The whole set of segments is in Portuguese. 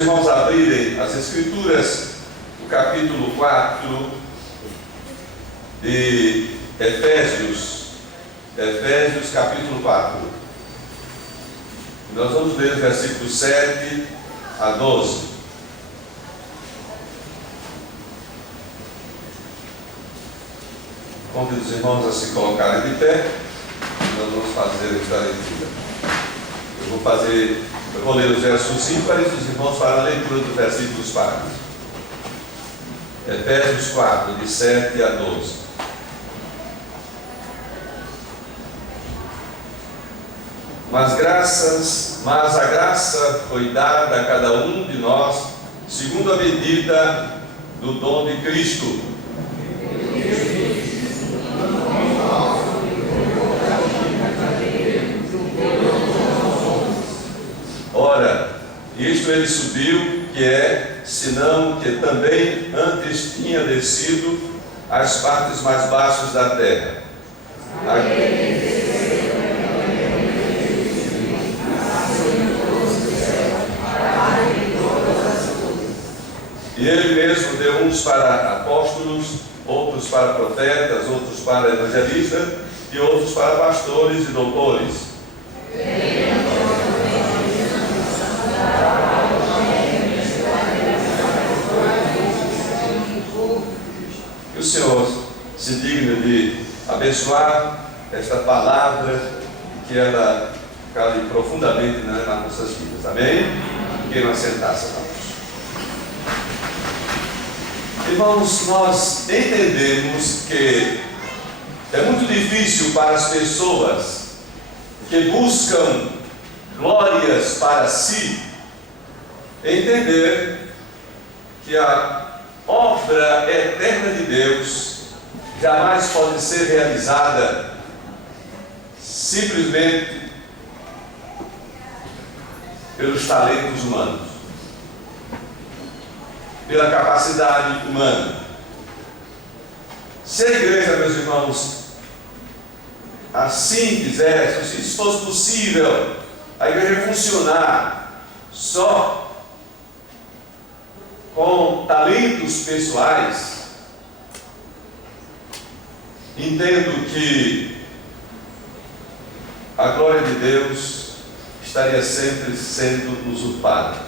Irmãos, abrirem as Escrituras, o capítulo 4 de Efésios, capítulo 4. Nós vamos ler os versículos 7 a 12. Convido os irmãos a se colocarem de pé. Nós vamos fazer esta leitura. Eu vou ler os versos ímpares, os irmãos farão a leitura dos versículos pares. Efésios 4, de 7 a 12. Mas a graça foi dada a cada um de nós, segundo a medida do dom de Cristo. Ora, isto ele subiu, que é, senão que também antes tinha descido às partes mais baixas da terra. E ele mesmo deu uns para apóstolos, outros para profetas, outros para evangelistas e outros para pastores e doutores. Que o Senhor se digne de abençoar esta palavra e que ela cale profundamente nas nossas vidas. Amém? Queiram assentar-se, irmãos. Irmãos, nós entendemos que é muito difícil para as pessoas que buscam glórias para si entender que a obra eterna de Deus jamais pode ser realizada simplesmente pelos talentos humanos, pela capacidade humana. Se a igreja, meus irmãos, assim quisesse, se isso fosse possível, a igreja funcionar só com talentos pessoais, entendo que a glória de Deus estaria sempre sendo usurpada.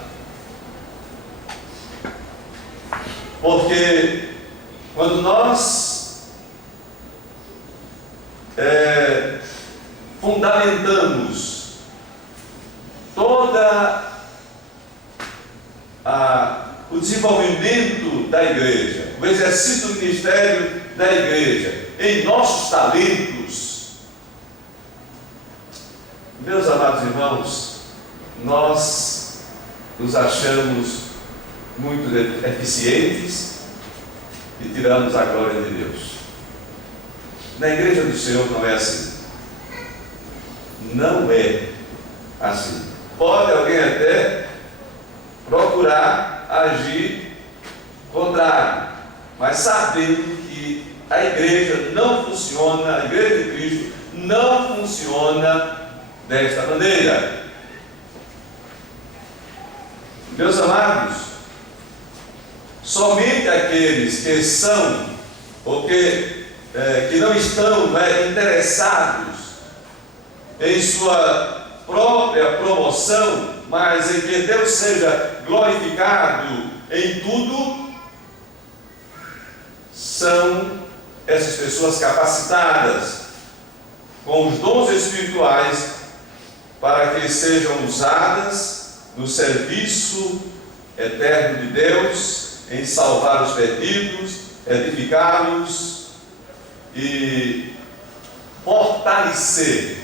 Porque quando nós fundamentamos toda o desenvolvimento da igreja, o exercício do ministério da igreja, em nossos talentos, meus amados irmãos, nós nos achamos muito eficientes e tiramos a glória de Deus. Na igreja do Senhor não é assim. Não é assim. Pode alguém até procurar agir contrário, mas sabendo que a igreja não funciona, a igreja de Cristo não funciona desta maneira. Meus amados, somente aqueles que são ou que não estão interessados em sua própria promoção, mas em que Deus seja glorificado em tudo, são essas pessoas capacitadas com os dons espirituais para que sejam usadas no serviço eterno de Deus, em salvar os perdidos, edificá-los e fortalecer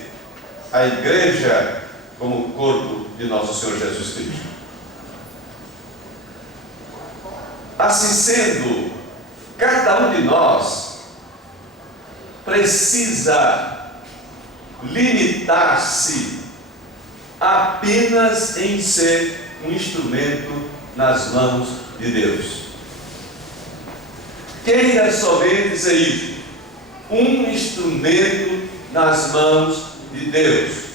a igreja como corpo de nosso Senhor Jesus Cristo. Assim sendo, cada um de nós precisa limitar-se apenas em ser um instrumento nas mãos de Deus. Queira somente ser isso, um instrumento nas mãos de Deus.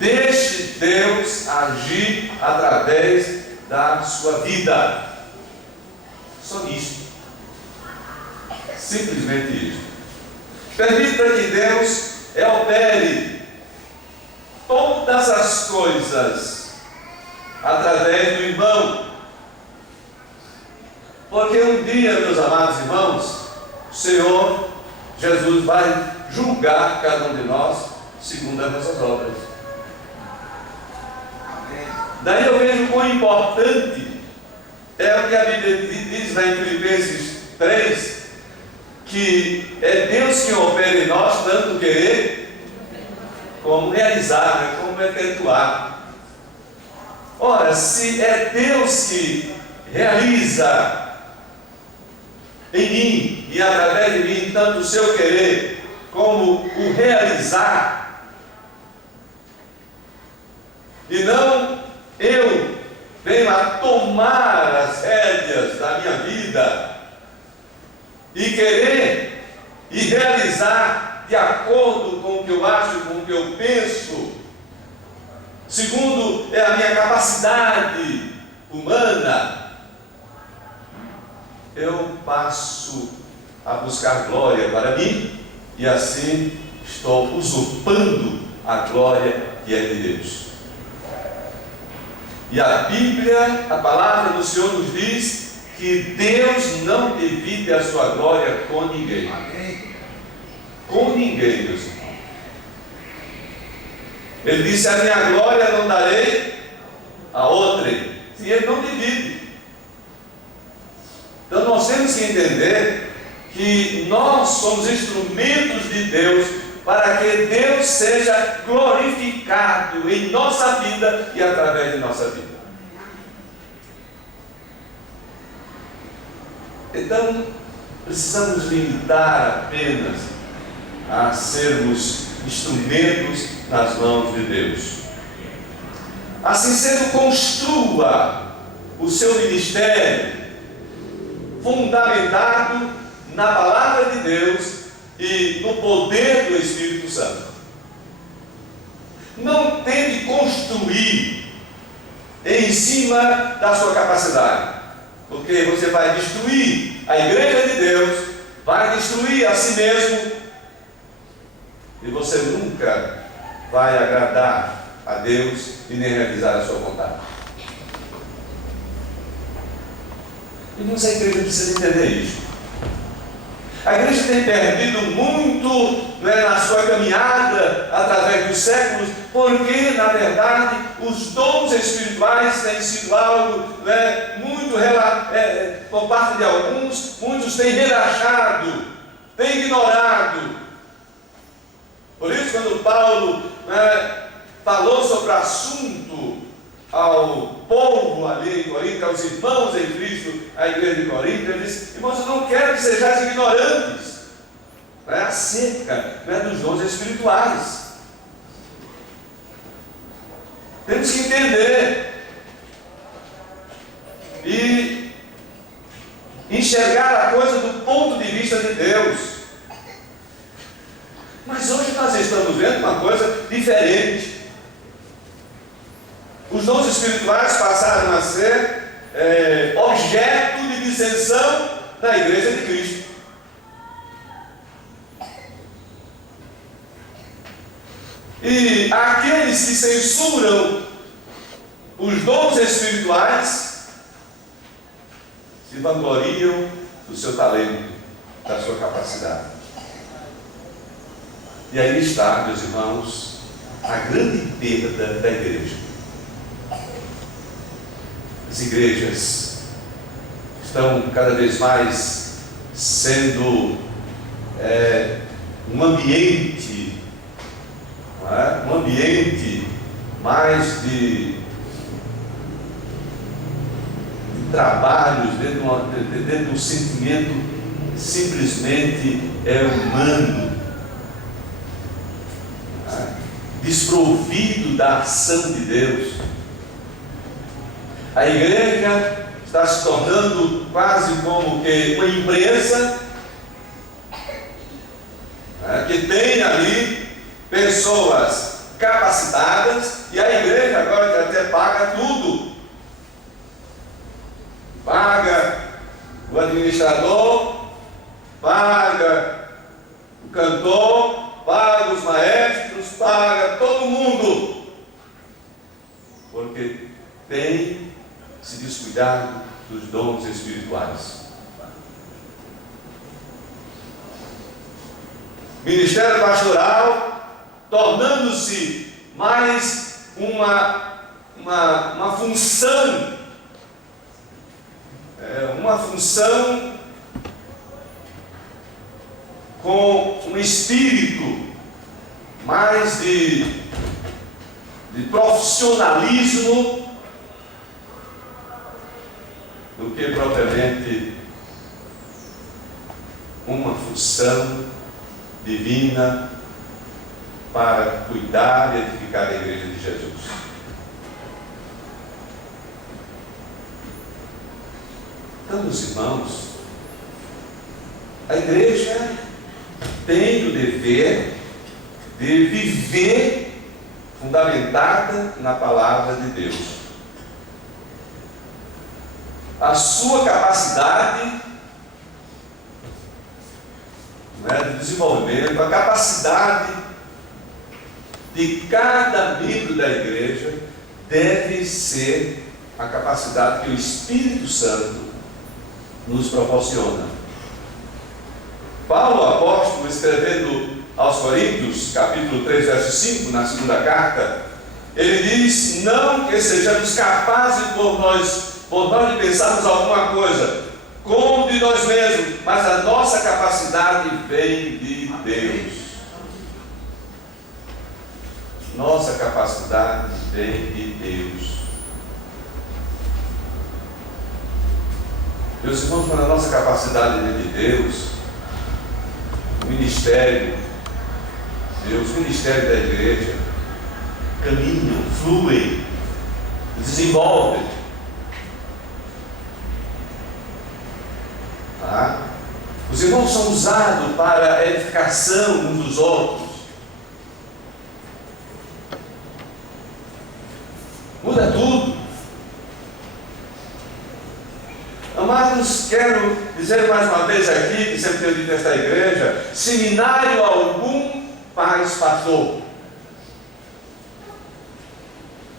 Deixe Deus agir através da sua vida. Só isso. Simplesmente isso. Permita que Deus opere todas as coisas através do irmão. Porque um dia, meus amados irmãos, o Senhor Jesus vai julgar cada um de nós segundo as nossas obras. Daí eu vejo quão importante é o que a Bíblia diz lá em Filipenses 3, que é Deus que opera em nós, tanto querer como realizar, como efetuar. Ora, se é Deus que realiza em mim e através de mim, tanto o seu querer como o realizar, e não eu venho a tomar as rédeas da minha vida e querer e realizar de acordo com o que eu acho, com o que eu penso, segundo a minha capacidade humana, eu passo a buscar glória para mim e assim estou usurpando a glória que é de Deus. E a Bíblia, a palavra do Senhor nos diz que Deus não divide a sua glória com ninguém. Com ninguém, meus irmãos. Ele disse: a minha glória não darei a outrem. E ele não divide. Então nós temos que entender que nós somos instrumentos de Deus para que Deus seja glorificado em nossa vida e através de nossa vida. Então, precisamos limitar apenas a sermos instrumentos nas mãos de Deus. Assim sendo, construa o seu ministério fundamentado na palavra de Deus e no poder do Espírito Santo. Não tente construir em cima da sua capacidade, porque você vai destruir a igreja de Deus, vai destruir a si mesmo, e você nunca vai agradar a Deus e nem realizar a sua vontade. Irmãos, a igreja precisa entender isso. A igreja tem perdido muito na sua caminhada através dos séculos, porque, na verdade, os dons espirituais têm sido algo muito por parte de alguns, muitos têm relaxado, têm ignorado. Por isso, quando Paulo falou sobre o assunto ao povo ali em Corinto, aos irmãos em Cristo, a igreja de Corinto, ele disse: irmãos, eu não quero que sejais ignorantes acerca dos dons espirituais. Temos que entender e enxergar a coisa do ponto de vista de Deus. Mas hoje nós estamos vendo uma coisa diferente. Os dons espirituais passaram a ser objeto de dissensão na igreja de Cristo. E aqueles que censuram os dons espirituais se vangloriam do seu talento, da sua capacidade. E aí está, meus irmãos, a grande perda da igreja. As igrejas estão cada vez mais sendo um ambiente, um ambiente mais de trabalhos dentro de um sentimento simplesmente humano, desprovido da ação de Deus. A igreja está se tornando quase como que uma empresa que tem ali pessoas capacitadas, e a igreja agora até paga tudo. Paga o administrador, paga o cantor, paga os maestros, paga todo mundo, porque tem se descuidado dos dons espirituais. Ministério pastoral tornando-se mais uma função, uma função com um espírito mais de profissionalismo do que propriamente uma função divina para cuidar e edificar a igreja de Jesus. Então, meus irmãos, a igreja tem o dever de viver fundamentada na palavra de Deus. A sua capacidade de desenvolvimento, a capacidade de cada membro da igreja deve ser a capacidade que o Espírito Santo nos proporciona. Paulo, apóstolo, escrevendo aos Coríntios, capítulo 3, verso 5, na segunda carta, ele diz: não que sejamos capazes por nós de pensarmos alguma coisa como de nós mesmos, mas a nossa capacidade vem de Deus. Nossa capacidade vem de Deus. Meus irmãos, quando a nossa capacidade vem de Deus, o ministério da igreja caminham, fluem, desenvolvem. Os irmãos são usados para a edificação uns dos outros. Muda tudo. Amados, quero dizer mais uma vez aqui, que sempre tenho dito nesta igreja: seminário algum faz pastor.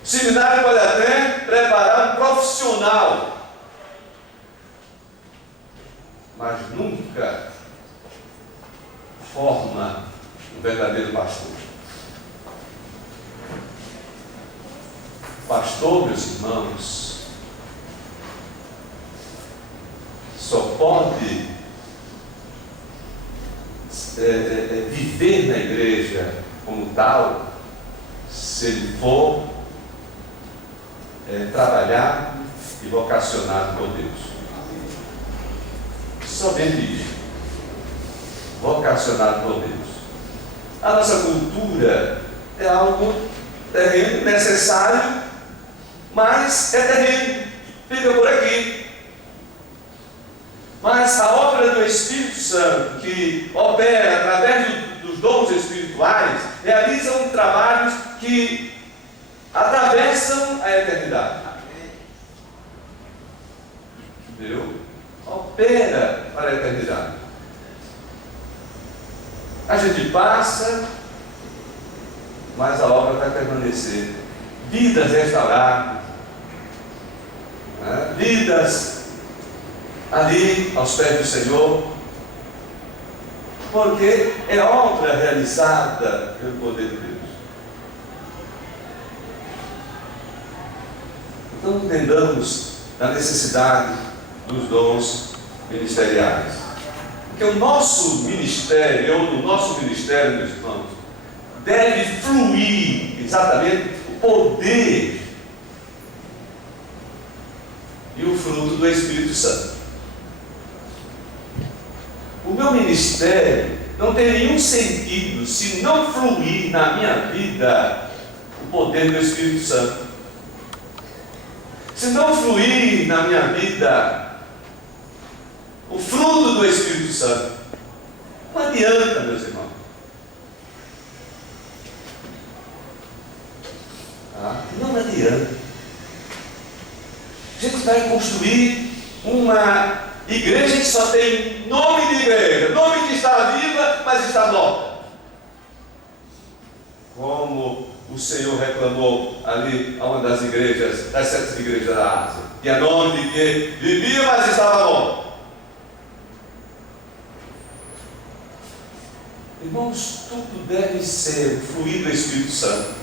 Seminário pode até preparar um profissional, mas nunca forma um verdadeiro pastor. Pastor, meus irmãos, só pode viver na igreja como tal se ele for trabalhado e vocacionado por Deus. Somente isso. Vocacionado por Deus. A nossa cultura é algo terreno, necessário, mas é terreno, fica por aqui. Mas a obra do Espírito Santo, que opera através dos dons espirituais, realizam trabalhos que atravessam a eternidade. Entendeu? Opera para a eternidade. A gente passa, mas a obra vai permanecer. Vidas restauradas, vidas ali aos pés do Senhor, porque é obra realizada pelo poder de Deus. Então entendamos a necessidade dos dons ministeriais, porque o nosso ministério, ou do nosso ministério, meus irmãos, deve fluir exatamente o poder e o fruto do Espírito Santo. O meu ministério não tem nenhum sentido se não fluir na minha vida o poder do Espírito Santo. Se não fluir na minha vida o fruto do Espírito Santo, não adianta, meus irmãos. não adianta. A gente vai construir uma igreja que só tem nome de igreja, nome que está viva, mas está morta. Como o Senhor reclamou ali a uma das igrejas, das 7 igrejas da Ásia. Tinha nome de que vivia, mas estava morto. Irmãos, tudo deve ser fluir do Espírito Santo.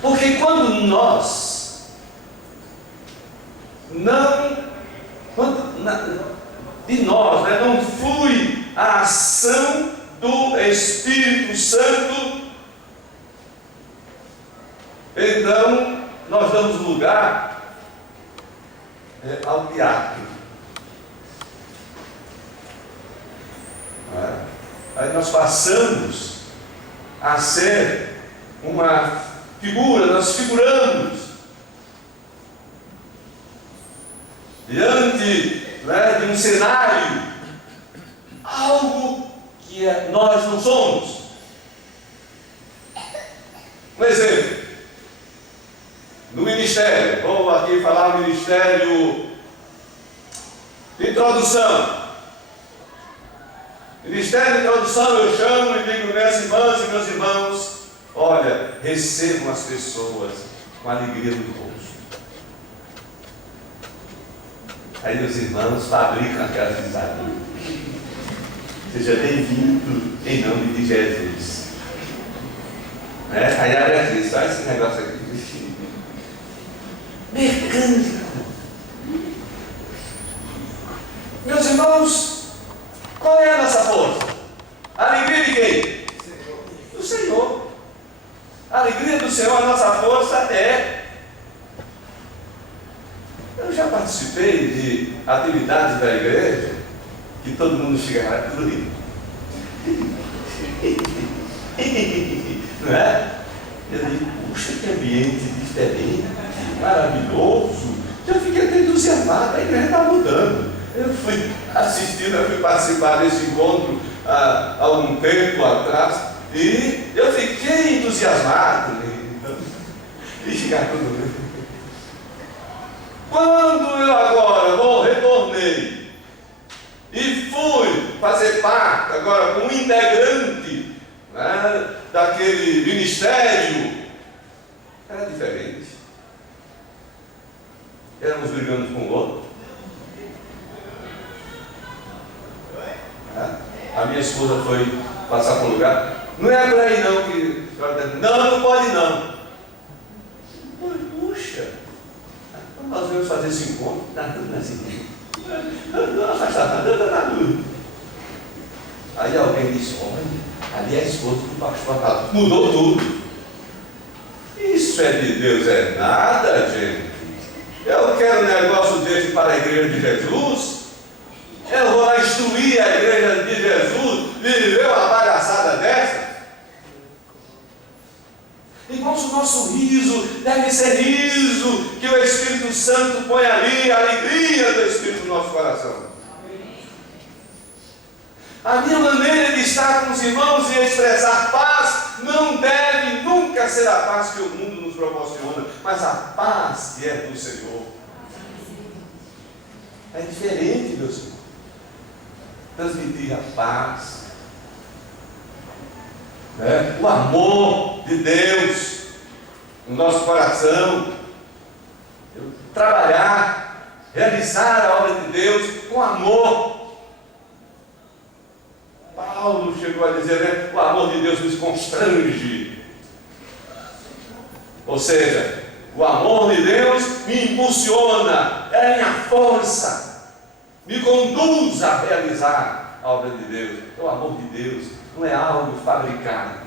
Porque quando nós de nós não flui a ação do Espírito Santo, então nós damos lugar ao teatro. Aí nós passamos a ser uma figura, nós figuramos diante de um cenário, algo que nós não somos. Um exemplo, no ministério, vou aqui falar do ministério de introdução. Ministério de introdução, eu chamo e digo, minhas irmãs e meus irmãos, olha, recebam as pessoas com alegria no rosto. Aí os irmãos fabricam aquelas risadas. Seja bem-vindo em nome de Jesus. Aí a Beatriz, olha esse negócio aqui. Mecânico. Meus irmãos, qual é a nossa força? A alegria de quem? Do Senhor. A alegria do Senhor, a nossa força é. Eu já participei de atividades da igreja que todo mundo chega lá tudo rindo. Não é? Eu digo, puxa, que ambiente diferente, maravilhoso. Eu fiquei até entusiasmado, a igreja está mudando. Eu fui assistindo, eu fui participar desse encontro há algum tempo atrás e eu fiquei entusiasmado. E chegar tudo bem. Quando eu agora retornei e fui fazer parte agora como integrante daquele ministério, era diferente. Éramos brigando com o outro. A minha esposa foi passar por um lugar. Não é por aí não que. Não pode não. Puxa, nós vamos fazer esse encontro. Não é assim. Não afastar nada. Aí alguém disse, olha, ali é a esposa do pastor. Mudou tudo. Isso é de Deus, é nada, gente. Eu quero um negócio desse para a igreja de Jesus. Eu vou lá instruir a igreja de Jesus, viver uma palhaçada dessa. Irmãos, o nosso riso deve ser riso que o Espírito Santo põe ali, a alegria do Espírito no nosso coração. A minha maneira de estar com os irmãos e expressar paz não deve nunca ser a paz que o mundo nos proporciona, mas a paz que é do Senhor. É diferente, meus irmãos. Transmitir a paz, o amor de Deus no nosso coração, trabalhar, realizar a obra de Deus com amor. Paulo chegou a dizer, o amor de Deus nos constrange. Ou seja, o amor de Deus me impulsiona, é a minha força. Me conduz a realizar a obra de Deus. O amor de Deus não é algo fabricado,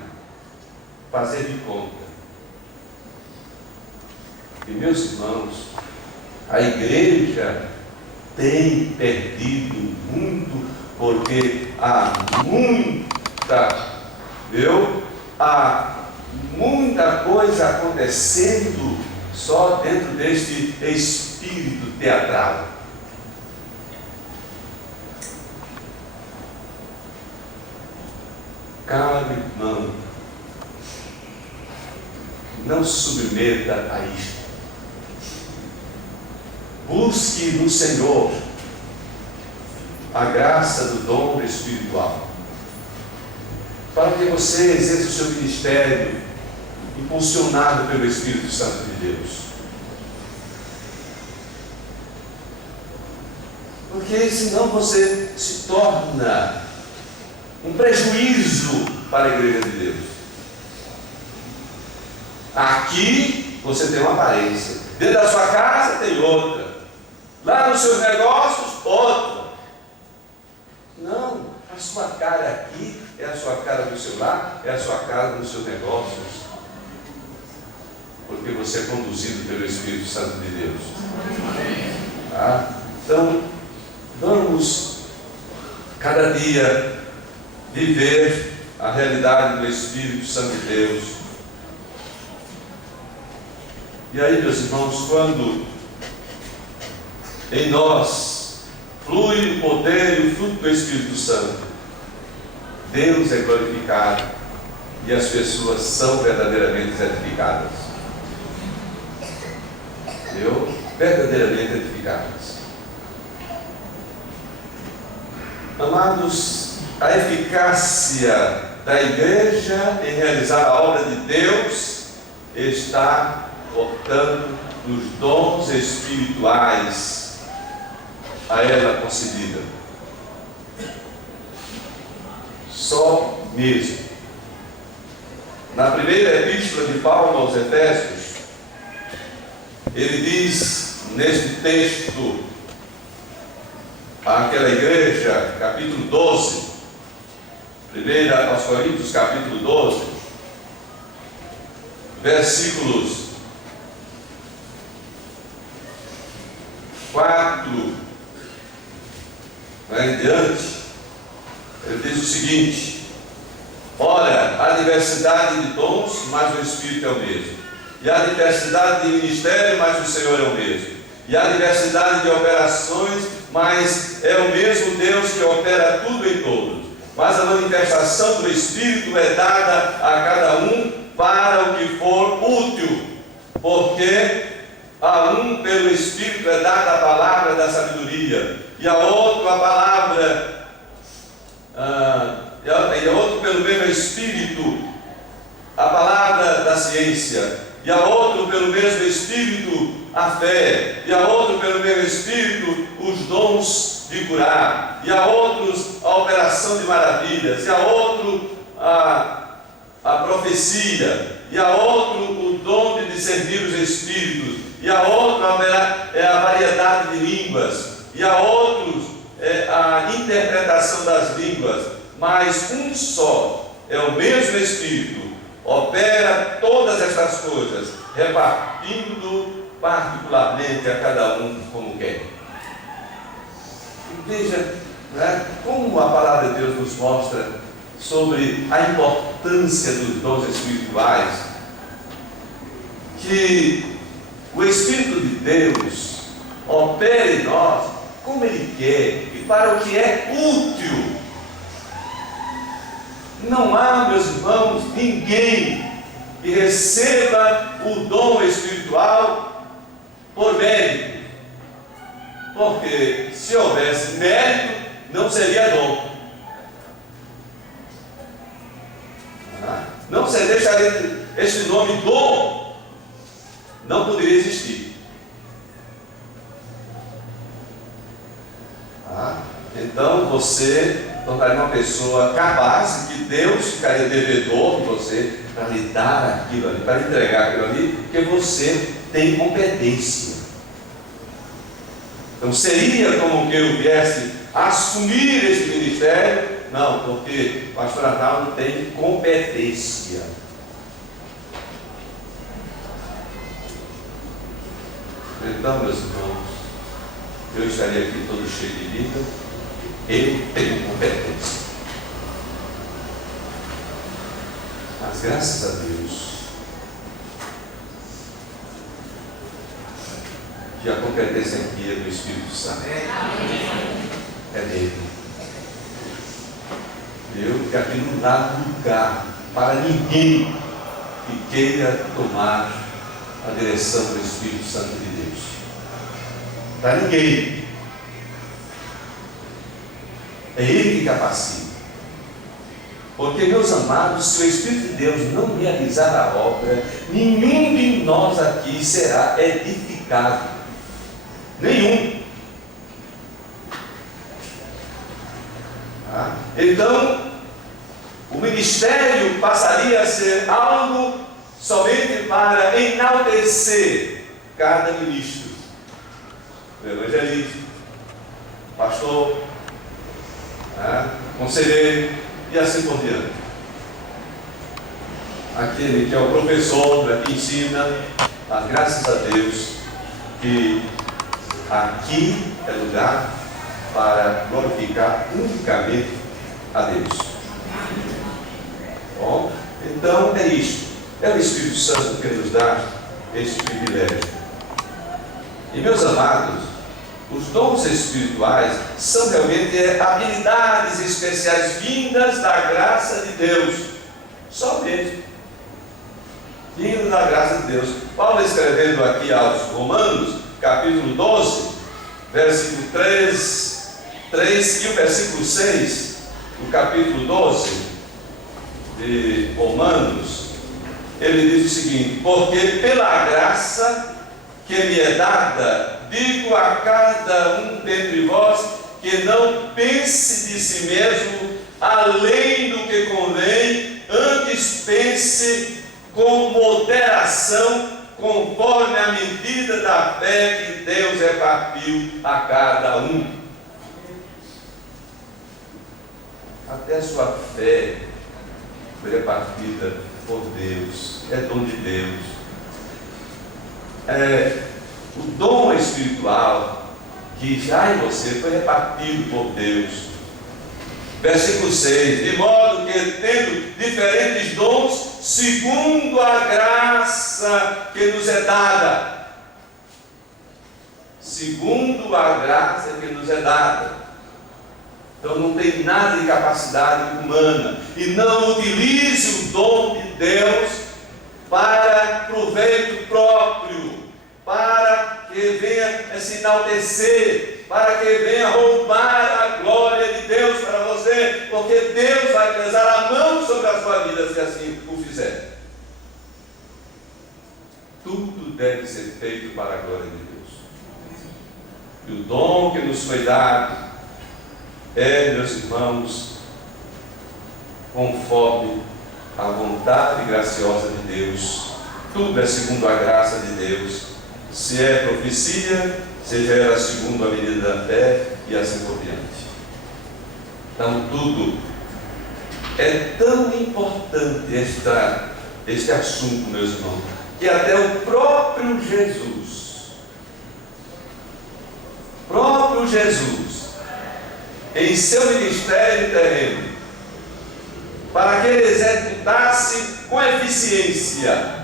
fazer de conta. E meus irmãos, a igreja tem perdido muito, porque há muita coisa acontecendo só dentro deste espírito teatral. Cada irmão não se submeta a isto. Busque no Senhor a graça do dom espiritual, para que você exerça o seu ministério impulsionado pelo Espírito Santo de Deus. Porque senão você se torna um prejuízo para a igreja de Deus. Aqui você tem uma aparência, dentro da sua casa tem outra, lá nos seus negócios outra. Não, a sua cara aqui é a sua cara do seu lar, é a sua cara nos seus negócios, porque você é conduzido pelo Espírito Santo de Deus. Tá? Então, vamos cada dia viver a realidade do Espírito Santo de Deus. E aí, meus irmãos, quando em nós flui o poder e o fruto do Espírito Santo, Deus é glorificado e as pessoas são verdadeiramente edificadas. Verdadeiramente edificadas. Amados, a eficácia da igreja em realizar a obra de Deus está, portanto, nos dons espirituais a ela concedida. Só mesmo. Na primeira epístola de Paulo aos Efésios, ele diz neste texto àquela igreja, capítulo 12, 1 aos Coríntios, capítulo 12, versículos 4 em diante, ele diz o seguinte: ora, há diversidade de dons, mas o Espírito é o mesmo. E há diversidade de ministério, mas o Senhor é o mesmo. E há diversidade de operações, mas é o mesmo Deus que opera tudo em todos. Mas a manifestação do Espírito é dada a cada um para o que for útil, porque a um pelo Espírito é dada a palavra da sabedoria, e a outro a palavra, e a outro pelo mesmo Espírito a palavra da ciência, e a outro pelo mesmo Espírito a fé, e a outro pelo mesmo Espírito os dons de curar, e a outros a operação de maravilhas, e a outro a profecia, e a outro o dom de discernir os Espíritos, e a outro a variedade de línguas, e a outros a interpretação das línguas, mas um só é o mesmo Espírito, opera todas estas coisas, repartindo particularmente a cada um como quer. Veja, como a palavra de Deus nos mostra sobre a importância dos dons espirituais, que o Espírito de Deus opera em nós como Ele quer e para o que é útil. Não há, meus irmãos, ninguém que receba o dom espiritual por mérito, porque se houvesse mérito, não seria dom. Não se deixaria esse nome dom, não poderia existir. Então você tornaria uma pessoa capaz, que Deus ficaria devedor de você para lhe dar aquilo ali, para lhe entregar aquilo ali, porque você tem competência. Então seria como que eu viesse assumir esse ministério? Não, porque o pastor Arnaldo tem competência. Então, meus irmãos, eu estaria aqui todo cheio de vida. Eu tenho competência. Mas graças a Deus que a competência aqui é do Espírito Santo. É dele. Que aqui não dá lugar para ninguém que queira tomar a direção do Espírito Santo de Deus. Para ninguém. É Ele que capacita. Porque, meus amados, se o Espírito de Deus não realizar a obra, nenhum de nós aqui será edificado. Nenhum. Então, o ministério passaria a ser algo somente para enaltecer cada ministro, o evangelista, pastor, conselheiro e assim por diante. Aquele que é o professor, que ensina, mas graças a Deus que aqui é lugar para glorificar unicamente a Deus. Bom, então é isto. É o Espírito Santo que nos dá este privilégio. E, meus amados, os dons espirituais são realmente habilidades especiais vindas da graça de Deus. Somente. Vindas da graça de Deus. Paulo, escrevendo aqui aos Romanos, capítulo 12, versículo 3 e o versículo 6, do capítulo 12 de Romanos, ele diz o seguinte: porque pela graça que me é dada, digo a cada um dentre vós que não pense de si mesmo além do que convém, antes pense com moderação, conforme a medida da fé que Deus repartiu a cada um. Até a sua fé foi repartida por Deus, é dom de Deus. O dom espiritual que já em você foi repartido por Deus. Versículo 6: de modo que, tendo diferentes dons, segundo a graça que nos é dada. Segundo a graça que nos é dada. Então não tem nada de capacidade humana. E não utilize o dom de Deus para proveito próprio, para que venha se enaltecer, para que venha roubar a glória de Deus para você, porque Deus vai pesar a mão sobre a sua vida se assim o fizer. Tudo deve ser feito para a glória de Deus. E o dom que nos foi dado meus irmãos, conforme a vontade graciosa de Deus. Tudo é segundo a graça de Deus. Se é profecia, seja ela segundo a medida da fé, e assim por diante. Então tudo é tão importante este assunto, meus irmãos, que até o próprio Jesus, em seu ministério terreno, para que ele executasse com eficiência,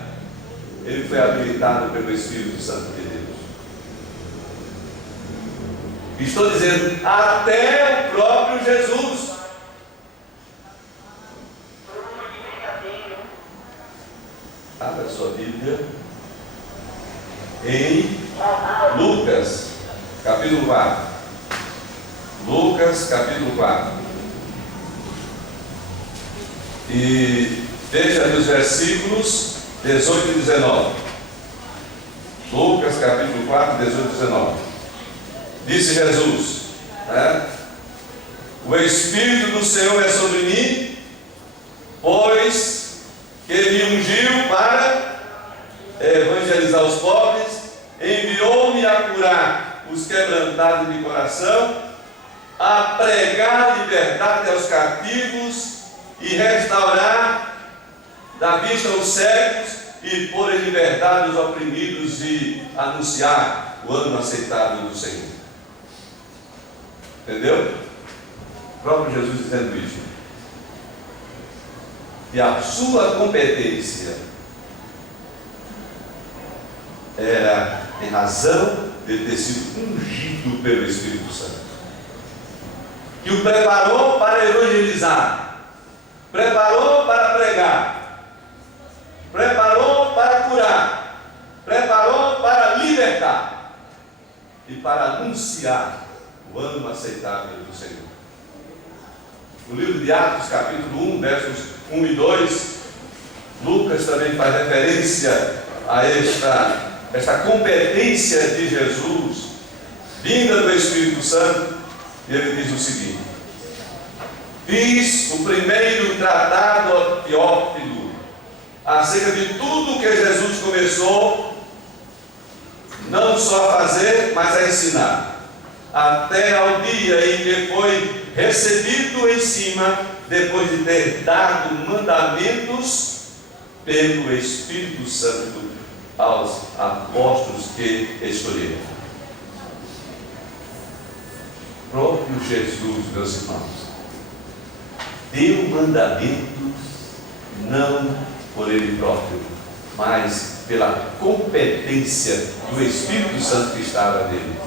ele foi habilitado pelo Espírito Santo de Deus. Estou dizendo, até o próprio Jesus. Abra a sua Bíblia em Lucas, capítulo 4. Lucas, capítulo 4. E veja ali os versículos 18 e 19. Lucas, capítulo 4, 18 e 19. Disse Jesus, o Espírito do Senhor é sobre mim, pois que me ungiu para evangelizar os pobres, enviou-me a curar os quebrantados de coração, a pregar liberdade aos cativos e restaurar da vista aos cegos e pôr em liberdade os oprimidos e anunciar o ano aceitável do Senhor. Entendeu? O próprio Jesus dizendo isso. E a sua competência era em razão de ter sido ungido pelo Espírito Santo, que o preparou para evangelizar, preparou para pregar, preparou para curar, preparou para libertar e para anunciar o ano aceitável do Senhor. No livro de Atos, capítulo 1, versos 1 e 2, Lucas também faz referência a esta competência de Jesus, vinda do Espírito Santo, e ele diz o seguinte: fiz o primeiro tratado a Teófilo acerca de tudo que Jesus começou, não só a fazer, mas a ensinar, até ao dia em que foi recebido em cima, depois de ter dado mandamentos pelo Espírito Santo aos apóstolos que escolheram. Próprio Jesus, meus irmãos, deu mandamentos não por ele próprio, mas pela competência do Espírito Santo que estava nele.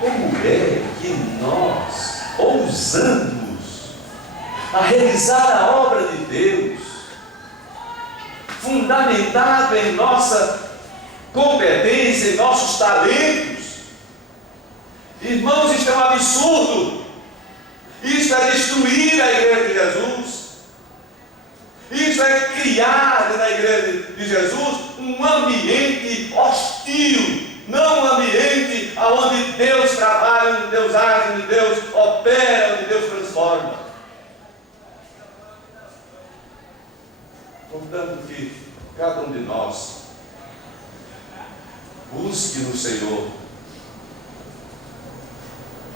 Como é que nós ousamos a realizar a obra de Deus, fundamentado em nossa competência, em nossos talentos? Irmãos, isto é um absurdo. Isto é destruir a igreja de Jesus. Isto é criar na igreja de Jesus um ambiente hostil, não um ambiente onde Deus trabalha, onde Deus age, onde Deus opera, onde Deus transforma. Portanto, que cada um de nós busque no Senhor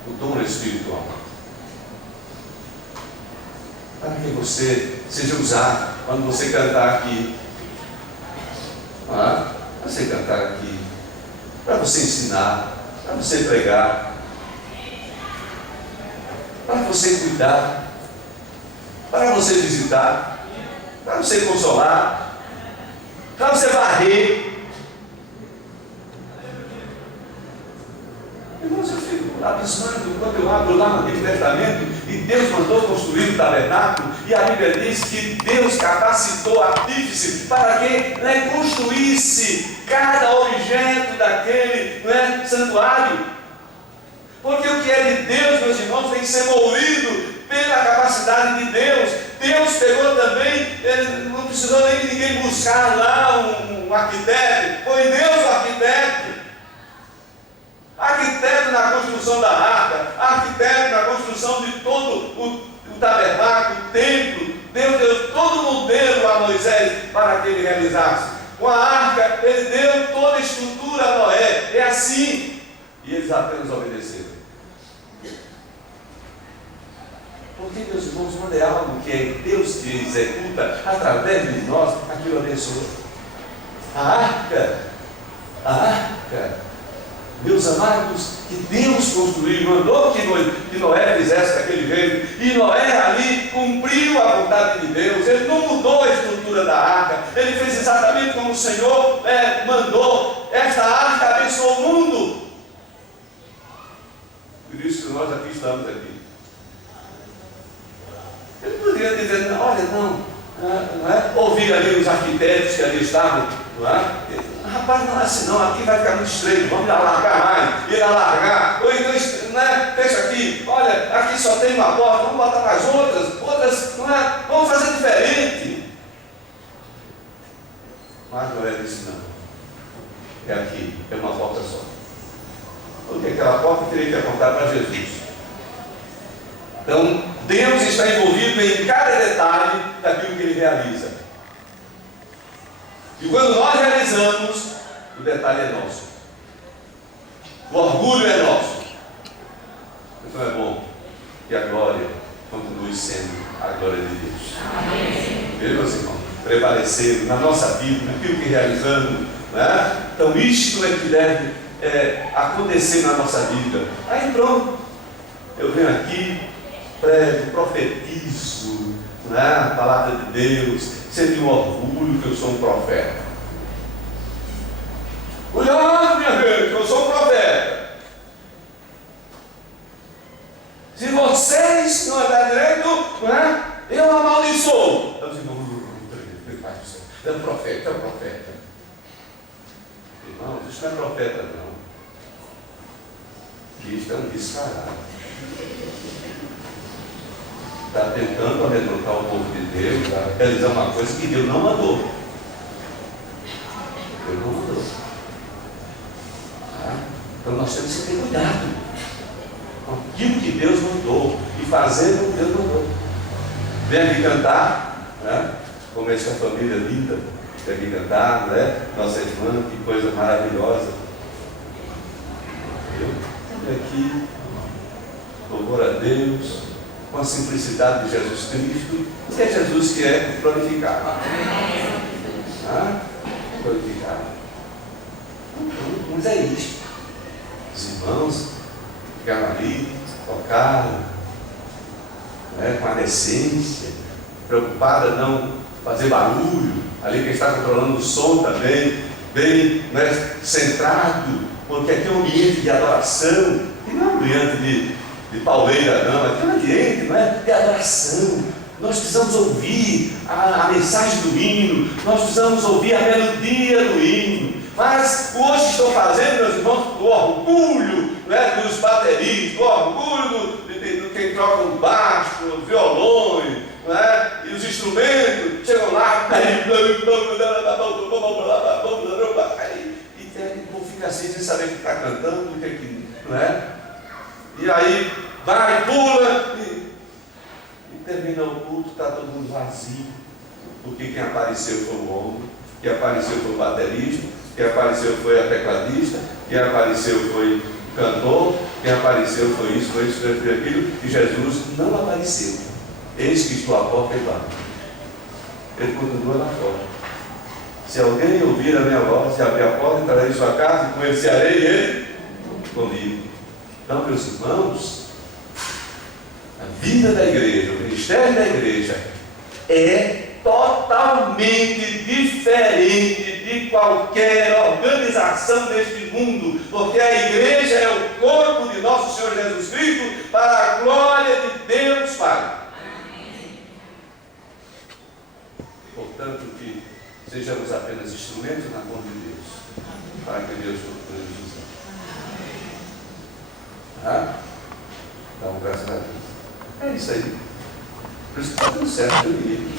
o dom espiritual, para que você seja usado quando você cantar aqui, para você cantar aqui, para você ensinar, para você pregar, para você cuidar, para você visitar, para você consolar, para você varrer. Irmãos, eu fico abismado quando eu abro lá no Antigo Testamento e Deus mandou construir o tabernáculo, e a Bíblia diz que Deus capacitou artífice para que construísse cada objeto daquele santuário. Porque o que é de Deus, meus irmãos, tem que ser movido pela capacidade de Deus. Deus pegou também, não precisou nem de ninguém buscar lá um arquiteto, foi Deus o arquiteto. Arquiteto na construção da arca, arquiteto na construção de todo o tabernáculo, o templo. Deus deu todo o modelo a Moisés para que ele realizasse. Com a arca, ele deu toda a estrutura a Noé. É assim. E eles apenas obedeceram. Porque, meus irmãos, quando é algo que é Deus que executa através de nós, aquilo abençoa. A arca, meus amados, que Deus construiu, mandou que Noé fizesse daquele jeito, e Noé ali cumpriu a vontade de Deus. Ele não mudou a estrutura da arca, ele fez exatamente como o Senhor mandou. Esta arca abençoou o mundo. Por isso que nós aqui estamos aqui. Ele poderia dizer, olha, não é? Ouvir ali os arquitetos que ali estavam, não é? Rapaz, não é assim não, aqui vai ficar muito estreito, vamos alargar mais, ir alargar, ou então, fecha aqui, olha, aqui só tem uma porta, vamos botar mais outras, não é? Vamos fazer diferente. Mas Noé disse, não, é aqui, é uma porta só. Porque aquela porta teria que apontar para Jesus. Então, Deus está envolvido em cada detalhe daquilo que Ele realiza. E quando nós realizamos, o detalhe é nosso. O orgulho é nosso. Então é bom que a glória continue sendo a glória de Deus. Amém. Meus irmãos, prevalecendo na nossa vida, naquilo que realizamos, né? Então isto é que deve acontecer na nossa vida. Aí pronto, eu venho aqui, prego, profetizo, né? A palavra de Deus, seria um orgulho que eu sou um profeta. Cuidado, minha gente, eu sou um profeta. Se vocês não andarem direito, né? Eu amaldiçoo. os irmãos, é um profeta, é um profeta. Irmãos, isso não é profeta, não. Isto é um descarado. Está tentando amedrontar o povo de Deus, tá? Realizar uma coisa que Deus não mandou. Deus não mandou. Tá? Então nós temos que ter cuidado com aquilo que Deus mandou e fazer o que Deus mandou. Vem aqui cantar, né? Como essa família linda, vem aqui cantar, né? Nossa irmã, que coisa maravilhosa. Vem aqui, louvor a Deus, com a simplicidade de Jesus Cristo, que é Jesus que é glorificado. Glorificado. Mas é isso. Os irmãos ficaram ali, tocaram, né, com a decência, preocupada em não fazer barulho, ali quem está controlando o som também, bem, né, centrado, porque aqui é um ambiente de adoração, e não é um ambiente de pauleira, não, aqui é um ambiente, não é, de adoração. Nós precisamos ouvir a mensagem do hino, nós precisamos ouvir a melodia do hino. Mas hoje estou fazendo, meus irmãos, o orgulho, né, dos bateristas, o orgulho de quem toca o baixo, os violões, né, e os instrumentos, chegam lá, e o povo fica assim, sem saber o que está cantando, o que não é? E aí vai, pula, e termina o culto, está todo mundo vazio, porque quem apareceu foi o homem, quem apareceu foi o baterista, quem apareceu foi a tecladista, quem apareceu foi o cantor, quem apareceu foi isso, foi aquilo, e Jesus não apareceu. Eis que estou à porta e bato. Ele continua lá fora. Se alguém ouvir a minha voz, se abrir a porta, entrarei em sua casa, e conhecerei ele comigo. Então, meus irmãos, a vida da igreja, o ministério da igreja é totalmente diferente de qualquer organização deste mundo, porque a igreja é o corpo de nosso Senhor Jesus Cristo para a glória de Deus Pai. Portanto, que sejamos apenas instrumentos na mão de Deus, para que Deus nos use. Então, graças a Deus. É isso aí. Por isso que está tudo certo comigo.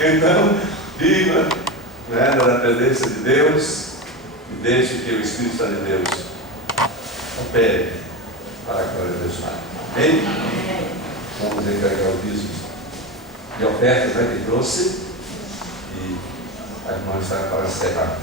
Então, viva, né, na dependência de Deus e deixe que o Espírito Santo de Deus opere para a glória de Deus Pai. Amém? Vamos entregar o dízimo de oferta, né, que trouxe, e a irmã está para encerrar.